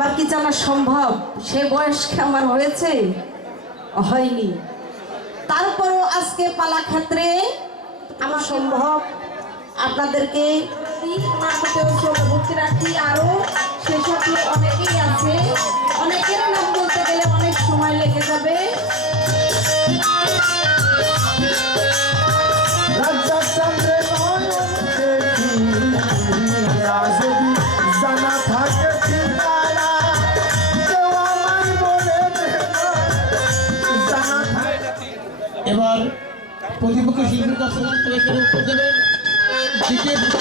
আমার কি জানা সম্ভব? সে বয়স কি আমার হয়েছে? হয়নি। তারপরও আজকে পালা ক্ষেত্রে আমার সম্ভব আপনাদেরকে ভর্তি রাখি। আরো সেসব অনেকেই আছে, অনেকের নাম বলতে গেলে অনেক সময় লেগে যাবে। এবার প্রতিপক্ষ শিল্পীর কাছে উত্তর দেবেন। দ্বিতীয় প্রশ্ন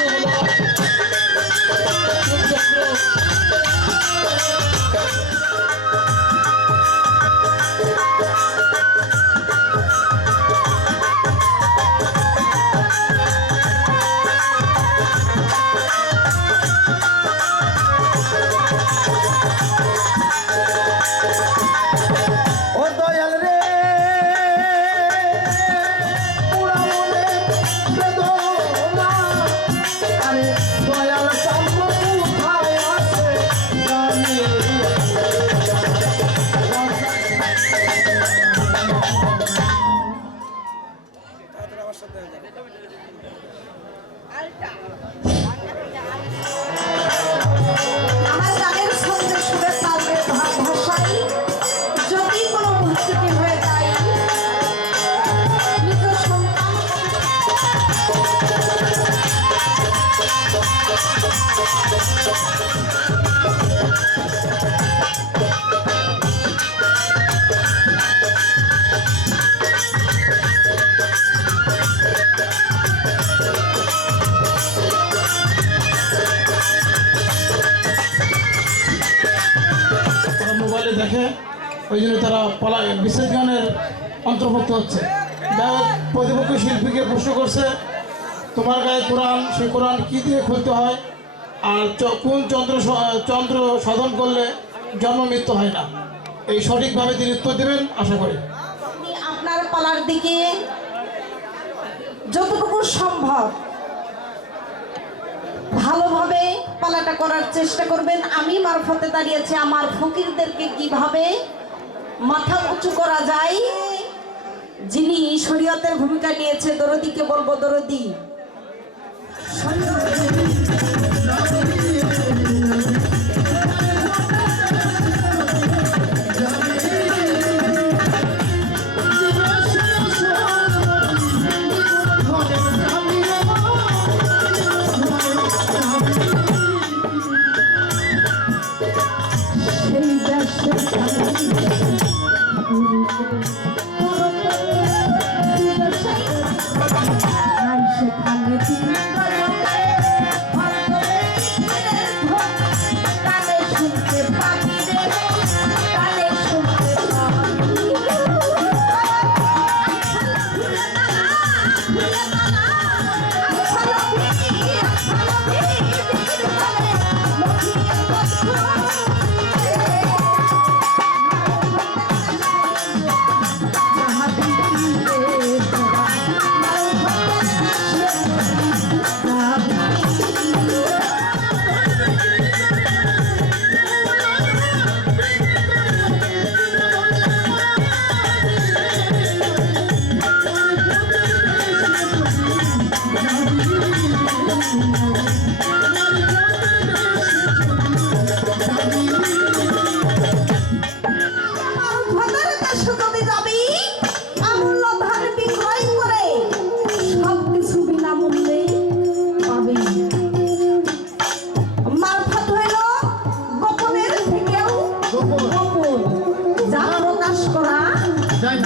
হলো দেখে, ওই জন্য তারা বিশেষ গানের অন্তর্ভুক্ত হচ্ছে। যাই হোক, প্রতিপক্ষ শিল্পীকে প্রশ্ন করছে তোমার গায়ে কোরআন, সেই কোরআন কী দিয়ে খুলতে হয়, আর কোন চন্দ্র সাধন করলে জন্ম মৃত্যু হয় না। এই সঠিকভাবে তিনি উত্তর দেবেন আশা করি। আপনার পালার দিকে যতটুকু সম্ভব ভালোভাবে পালাটা করার চেষ্টা করবেন। আমি মারফতে দাঁড়িয়েছি আমার ফকিরদেরকে কিভাবে মাথা উঁচু করা যায়। যিনি শরীয়তের ভূমিকা নিয়েছে, দরদিকে বলবো দরদি।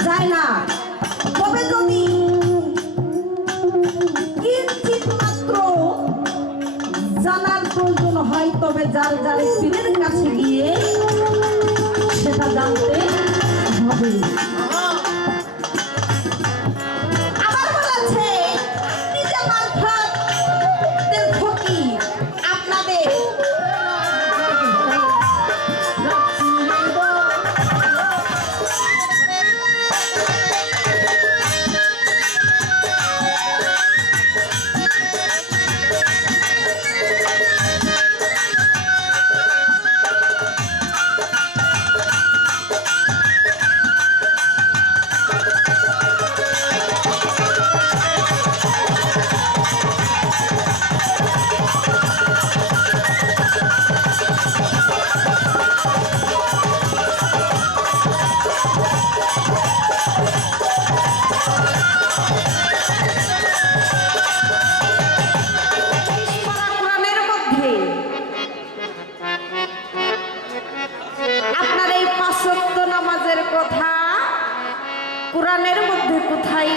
যায় না, তবে যদি কিঞ্চিত মাত্র জানার প্রয়োজন হয় তবে যার যার পীরের কাছে গিয়ে সেটা জানতে হবে। আবার বলেছে নিজে মারফত ফকির আপনাদের মধ্যে আপনার এই ৫ ওয়াক্ত নামাজের কথা কোরআনের মধ্যে কোথায়